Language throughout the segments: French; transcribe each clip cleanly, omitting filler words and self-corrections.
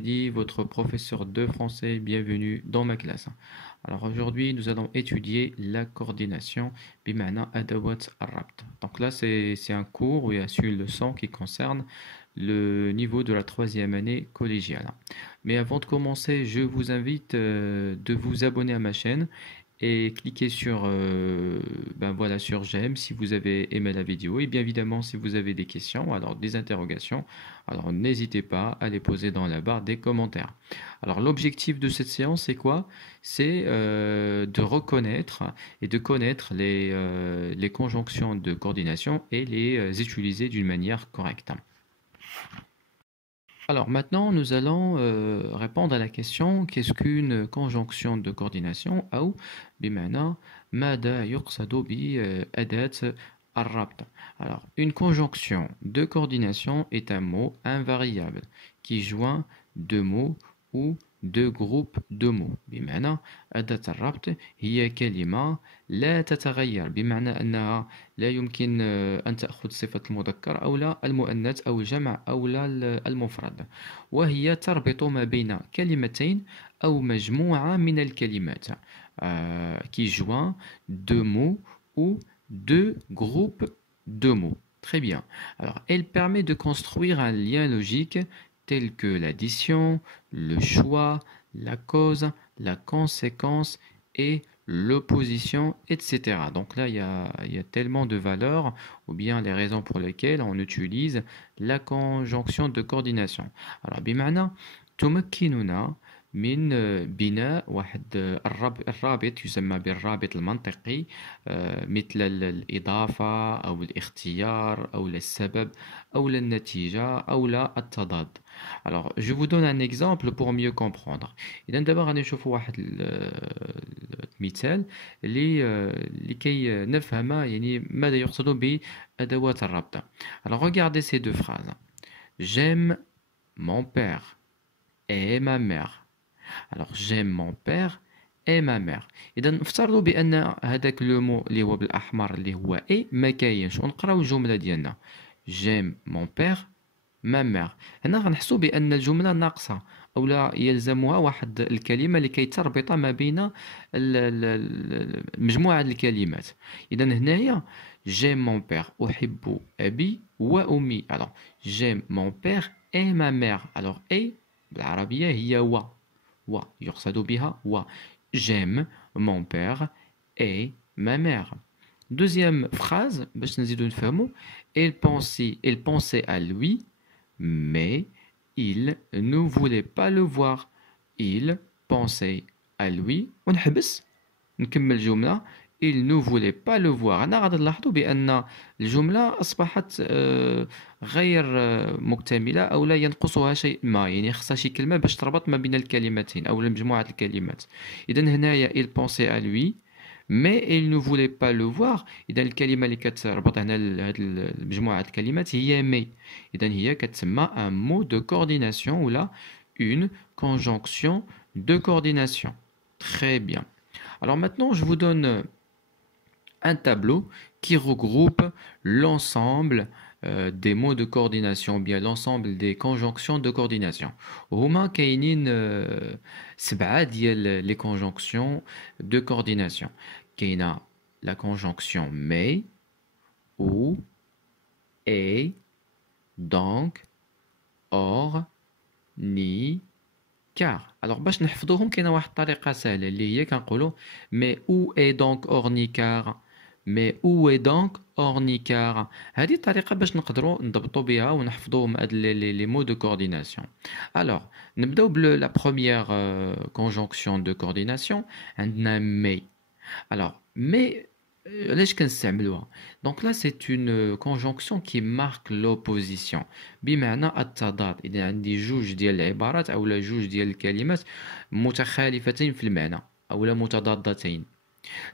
Mehdi, votre professeur de français. Bienvenue dans ma classe. Alors aujourd'hui, nous allons étudier la coordination bimana adawat al-rabt. Donc là, c'est un cours où il y a une leçon qui concerne le niveau de la troisième année collégiale. Mais avant de commencer, je vous invite de vous abonner à ma chaîne et cliquez sur, voilà, sur j'aime si vous avez aimé la vidéo. Et bien évidemment, si vous avez des questions, alors des interrogations, alors n'hésitez pas à les poser dans la barre des commentaires. Alors l'objectif de cette séance, c'est quoi? C'est de reconnaître et de connaître les conjonctions de coordination et les utiliser d'une manière correcte. Alors maintenant, nous allons répondre à la question qu'est-ce qu'une conjonction de coordination أو بمعنى ماذا يقصد بأداة الربط. Alors, une conjonction de coordination est un mot invariable qui joint deux mots ou deux groupes de mots. بمعنى أداة الربط هي كلمة لا تتغير بمعنى أنها لا يمكن أن تأخذ صفة المذكر أو لا المؤنث أو الجمع أو لا المفرد، وهي تربط ما بين كلمتين أو مجموعة من الكلمات qui joint deux mots ou deux groupes de mots. Très bien. Alors, elle permet de construire un lien logique tel que l'addition, le choix, la cause, la conséquence et l'opposition, etc. Donc là, il y a tellement de valeurs ou bien les raisons pour lesquelles on utilise la conjonction de coordination. Alors, بمعنى تمكننا من بناء واحد الرابط يسمى بالرابط المنطقي مثل الإضافة أو الاختيار أو السبب أو النتيجة أو لا التضاد. Alors, je vous donne un exemple pour mieux comprendre. إذا دابا غادي نشوفوا واحد المثال لكي نفهم يعني ماذا يقصد بأدوات الربط. Alors, regardez ces deux phrases. J'aime mon père et ma mère. Alors, j'aime mon père et ma mère. إذا نفترضوا بأن هذاك لو مو اللي هو بالأحمر اللي هو إي ما كاينش ونقراو الجملة ديالنا. J'aime mon père ما mère. هنا غنحسوا بأن الجملة ناقصة أو لا يلزمها واحد الكلمة لكي تربط ما بين مجموعة الكلمات. إذا هنايا j'aime mon père أحب أبي وأمي. Alors j'aime mon père et ma mère. Alors et بالعربية هي و يقصد بها و. J'aime mon père et ma mère. Deuxième phrase باش نزيدو نفهمو. Elle pensait à lui mais il ne voulait pas le voir. Il pensait à lui ونحبس نكمل الجملة. Il ne voulait pas le voir. أنا غادي نلاحظوا بأن الجملة أصبحت غير مكتملة أو لا ينقصها شيء ما، يعني خصها شي كلمة باش تربط ما بين الكلمتين أو مجموعة الكلمات. إذا هنايا il pensait à lui mais il ne voulait pas le voir. إذا الكلمة اللي كتربط هنا هذه مجموعة الكلمات هي mais. إذا هي كتسمى un mot de coordination ou là une conjonction de coordination. Très bien. Alors maintenant, je vous donne un tableau qui regroupe l'ensemble des mots de coordination, ou bien l'ensemble des conjonctions de coordination. هما كاينين سبعة ديال les conjonctions de coordination. كاينة la conjonction mais, ou, et, donc, or, ni, car. Alors باش نحفظوهم كاينه واحد الطريقه سهله اللي هي كنقولوا mais où est donc or ni car. mais où est donc or ni car. هذه الطريقه باش نقدروا نضبطوا بها ونحفظوهم هاد les mots de coordination. Alors نبداو بلا première conjonction de coordination عندنا mais. alors mais علاش كنستعملوها؟ دونك لا سي اون كونجونكسيون كي مارك لوبوزيسيون بمعنى التضاد. اذا عندي جوج ديال العبارات او لا جوج ديال الكلمات متخالفتين في المعنى او لا متضادتين.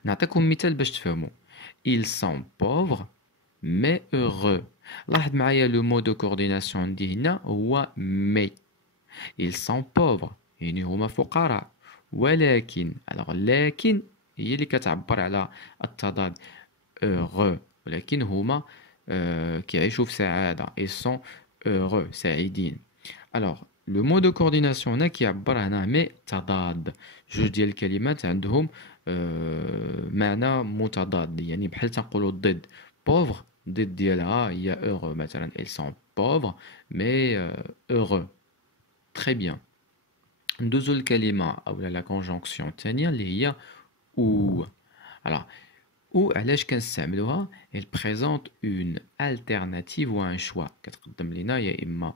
نعطيكم مثال باش تفهموا. ils sont pauvres mais heureux. لاحظ معايا لو مو دو كورديناسيون عندي هنا هو mais. ils sont pauvres يعني هما فقراء ولكن لكن هي اللي كتعبر على التضاد heureux ولكن هما كيعيشوا في سعادة ils sont heureux سعيدين. alors le mot de coordination هنا كيعبر عن مي تضاد جوج ديال الكلمات عندهم معنى متضاد يعني بحال تنقولوا ضد pauvre ضد ديالها هي heureux مثلا ils sont pauvres mais heureux très bien ندوزو الكلمة أو la conjonction الثانية اللي هي ou alors ou علاش كنستعملوها elle présente une alternative ou un choix كتقدم لنا يا إما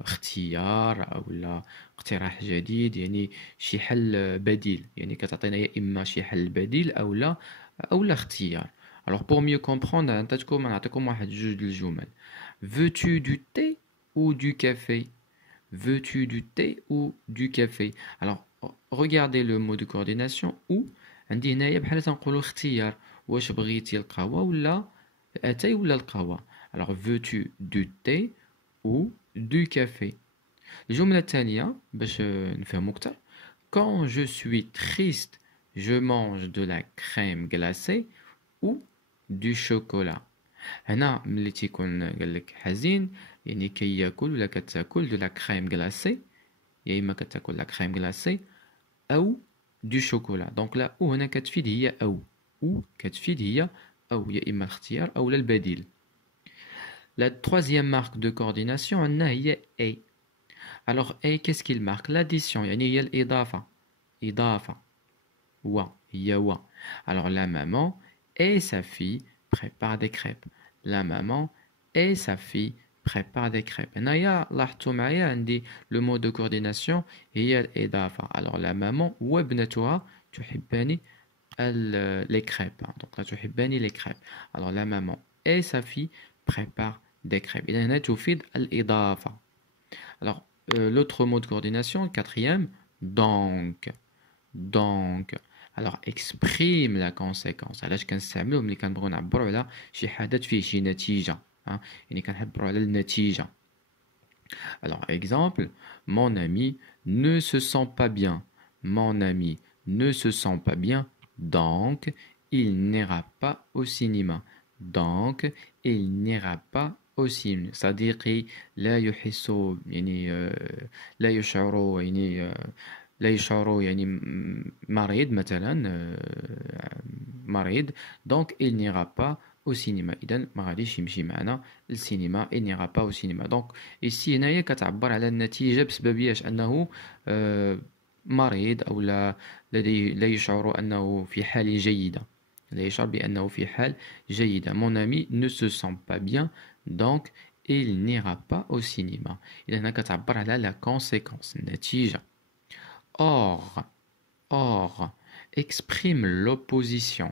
اختيار أو لا اقتراح جديد يعني شي حل بديل يعني كتعطينا يا إما شي حل بديل أو لا اختيار alors pour mieux comprendre نعطيكم واحد جوج د الجمل veux-tu du thé ou du café veux-tu du thé ou du café alors regardez le mot de coordination ou عندي هنايا بحال تنقولوا اختيار واش بغيتي القهوة ولا الأتاي ولا القهوة alors veux-tu du thé ou du café الجملة الثانية باش نفهمو أكتر quand je suis triste je mange de la crème glacée ou du chocolat هنا ملي تيكون قالك حزين يعني كياكل ولا كتاكل de la crème glacée يا إما كتاكل la crème glacée أو du chocolat donc لا ou هنا كتفيد هي ou كتفيد هي أو يا إما الاختيار أو لا البديل La troisième marque de coordination عندنا هي A. Alors A qu'est-ce qu'il marque? L'addition يعني هي الإضافة إضافة هي و alors la maman et sa fille préparent des crêpes la maman et sa fille préparent des crêpes هنايا لاحظتوا معايا عندي le mot de coordination هي الإضافة alors la maman وابنتها تحبان les crêpes donc là تحبان les crêpes alors la maman et sa fille préparent des crêpes إذا هنا تفيد الإضافة alors l'autre mot de coordination le quatrième donc alors exprime la conséquence علاش كنستعملوه ملي كنبغيو نعبروا على شي حدث فيه شي نتيجة يعني كنعبروا على النتيجة alors exemple mon ami ne se sent pas bien mon ami ne se sent pas bien donc il n'ira pas au cinéma donc il n'ira pas au cinéma صديقي لا يحس يعني لا يشعر يعني لا يشعر يعني مريض مثلا مريض donc il n'ira pas au cinéma إذا ما غاديش يمشي معنا للسينما il n'ira pas au cinéma donc ici هنايا كتعبر على النتيجة بسبب ياش أنه مريض أو لا يشعر أنه في حال جيدة لا يشعر بأنه في حال جيدة mon ami ne se sent pas bien donc il n'ira pas au cinéma إذا هنا كتعبر على la conséquence النتيجة or exprime l'opposition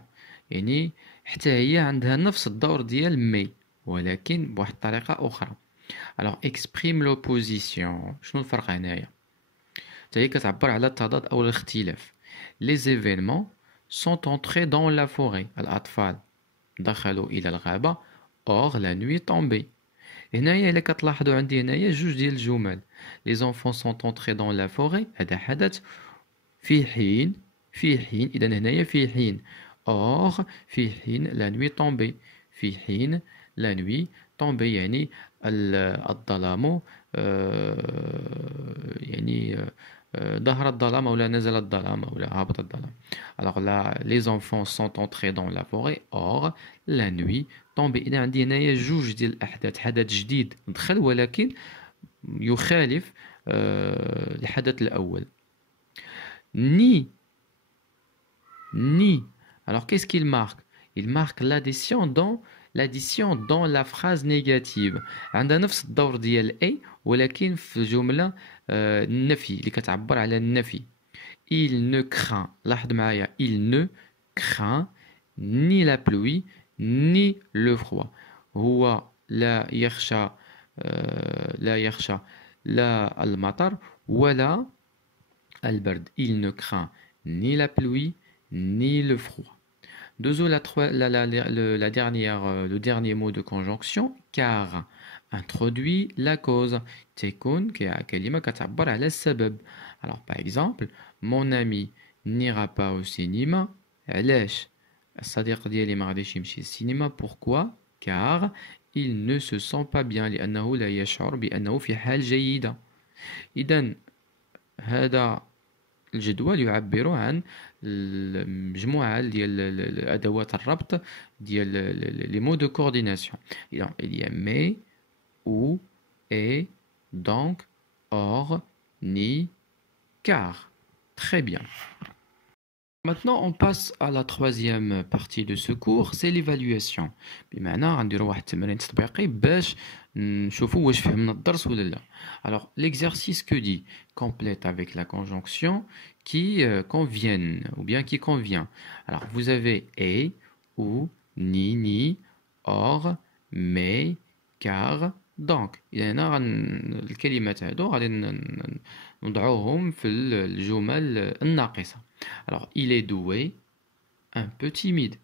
يعني حتى هي عندها نفس الدور ديال مي ولكن بواحد الطريقة أخرى alors exprime l'opposition شنو الفرق هنايا حتى هي كتعبر على التضاد أو الاختلاف les événements sont entrés dans la forêt الأطفال دخلوا إلى الغابة or la nuit tombée هنايا إلا كتلاحظوا عندي هنايا جوج ديال الجمل les enfants sont entrés dans la forêt هذا حدث في حين إذا هنايا في حين or في حين la nuit tombée في حين la nuit tombée يعني الظلام يعني ظهر الظلام أو لا نزل الظلام أو لا هبط الظلام alors là les enfants sont entrés dans la forêt or la nuit tombée إذا عندي هنايا جوج ديال الأحداث حدث جديد دخل ولكن يخالف الحدث الأول ni alors qu'est-ce qu'il marque il marque l'addition dans la phrase négative عندها نفس الدور ديال A ولكن في الجملة النفي اللي كتعبر على النفي il ne craint لاحظ معايا il ne craint ni la pluie ni le froid هو لا يخشى لا المطر ولا البرد il ne craint ni la pluie ni le froid le dernier mot de conjonction car introduit la cause تكون كلمة كتعبر على السبب alors par exemple mon ami n'ira pas au cinéma علاش الصديق ديالي ما غاديش يمشي للسينما pourquoi car il ne se sent pas bien لأنه لا يشعر بأنه في حال جيدة إذا هذا الجدول يعبر عن مجموعة ديال أدوات الربط ديال les mots de coordination. Il y a mais, ou, et, donc, or, ni, car. Très bien. Maintenant, on passe à la troisième partie de ce cours, c'est l'évaluation. بمعنى غنديروا واحد التمرين تطبيقي باش نشوفوا واش فهمنا الدرس ولا لا. Alors, l'exercice que dit complète avec la conjonction qui conviennent ou bien qui convient. Alors, vous avez et, ou, ni, or, mais, car, donc. إذا هنا الكلمات هادو غادي نضعوهم في الجمل الناقصة. Alors, il est doué, un peu timide.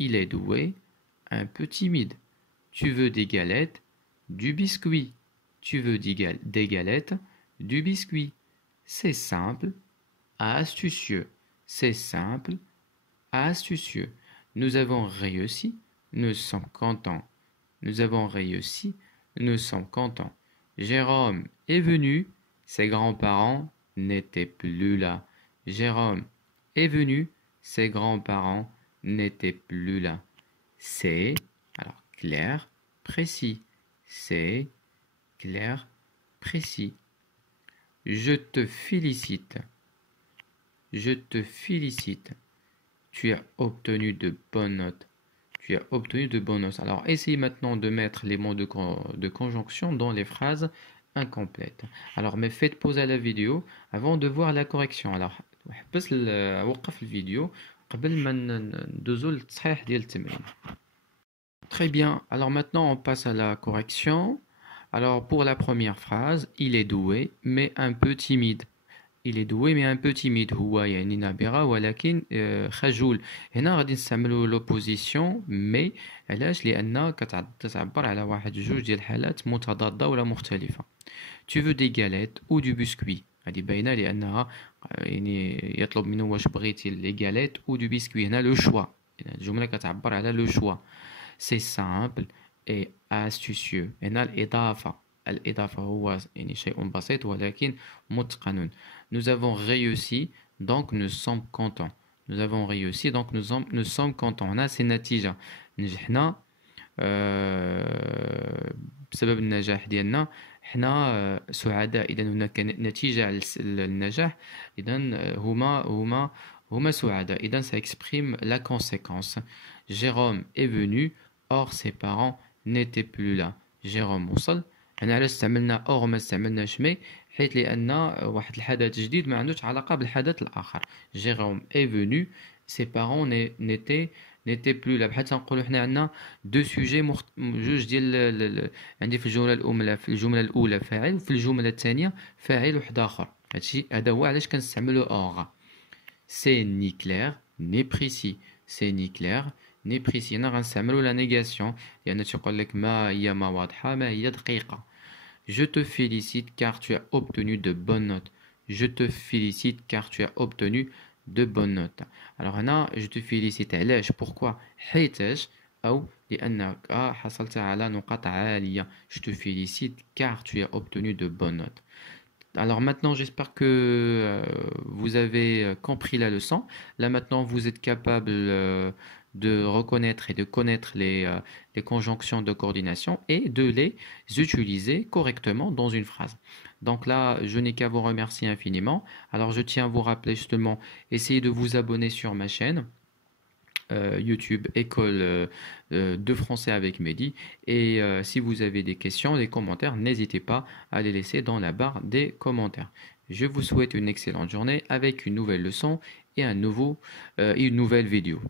Il est doué, un peu timide. Tu veux des galettes, du biscuit. Tu veux des galettes, du biscuit. C'est simple, astucieux. C'est simple, astucieux. Nous avons réussi, nous sommes contents. Nous avons réussi, nous sommes contents. Jérôme est venu, ses grands-parents n'étaient plus là. Jérôme est venu, ses grands-parents n'étaient plus là. C'est, alors clair, précis. C'est clair, précis. Je te félicite. Je te félicite. Tu as obtenu de bonnes notes. Tu as obtenu de bonnes notes. Alors, essayez maintenant de mettre les mots de conjonction dans les phrases incomplètes. Alors, mais faites pauser la vidéo avant de voir la correction. Alors, بس وقف الفيديو قبل ما ندوزو للتصحيح ديال التمرين. Très bien. Alors maintenant, on passe à la correction. Alors, pour la première phrase, il est doué, mais un peu timide. Il est doué mais un peu timide. هو يعني نابغة ولكن خجول. هنا غادي نستعملوا l'opposition mais علاش؟ لأن كتعبر على واحد جوج ديال الحالات متضادة ولا مختلفة. Tu veux des galettes ou du biscuit. هذه باينة لأنها يعني يطلب منه واش بغيتي les galettes ou du biscuit. هنا لو شوا. الجملة كتعبر على لو شوا. C'est simple et astucieux. هنا الإضافة. الإضافة هو يعني شيء بسيط ولكن متقن. Nous avons réussi, donc nous sommes contents. Nous avons réussi, donc nous sommes contents. هنا سي نتيجة. نجحنا بسبب النجاح ديالنا حنا سعداء. إذا هناك نتيجة للنجاح. إذا هما سعداء. إذا ça exprime la conséquence. Jérôme est venu, or ses parents n'étaient plus là. Jérôme وصل. هنا علاش استعملنا اور ما استعملناش مي؟ حيث لأن واحد الحدث جديد ما عندوش علاقة بالحدث الآخر. Jérôme est venu, ses parents n'étaient plus là. بحال تنقولوا حنا عندنا دو سوجي جوج ديال عندي في الجملة الأولى فاعل وفي الجملة الثانية فاعل واحد آخر. هذا هو علاش كنستعملوا اور. C'est ni clair ni précis. C'est ni clair ni précis. هنا غنستعملوا لا نيغاسيون لأن تيقول لك ما هي ما واضحة ما هي دقيقة. Je te félicite car tu as obtenu de bonnes notes. Je te félicite car tu as obtenu de bonnes notes. Alors هنا je te félicite علاش؟ pourquoi؟ حيتاش أو لأنك حصلت على نقاط عالية. Je te félicite car tu as obtenu de bonnes notes. Alors maintenant, j'espère que vous avez compris la leçon. Là maintenant, vous êtes capable de reconnaître et de connaître les conjonctions de coordination et de les utiliser correctement dans une phrase. Donc là, je n'ai qu'à vous remercier infiniment. Alors je tiens à vous rappeler justement, essayez de vous abonner sur ma chaîne YouTube École de français avec Mehdi. Et si vous avez des questions, des commentaires, n'hésitez pas à les laisser dans la barre des commentaires. Je vous souhaite une excellente journée avec une nouvelle leçon et une nouvelle vidéo.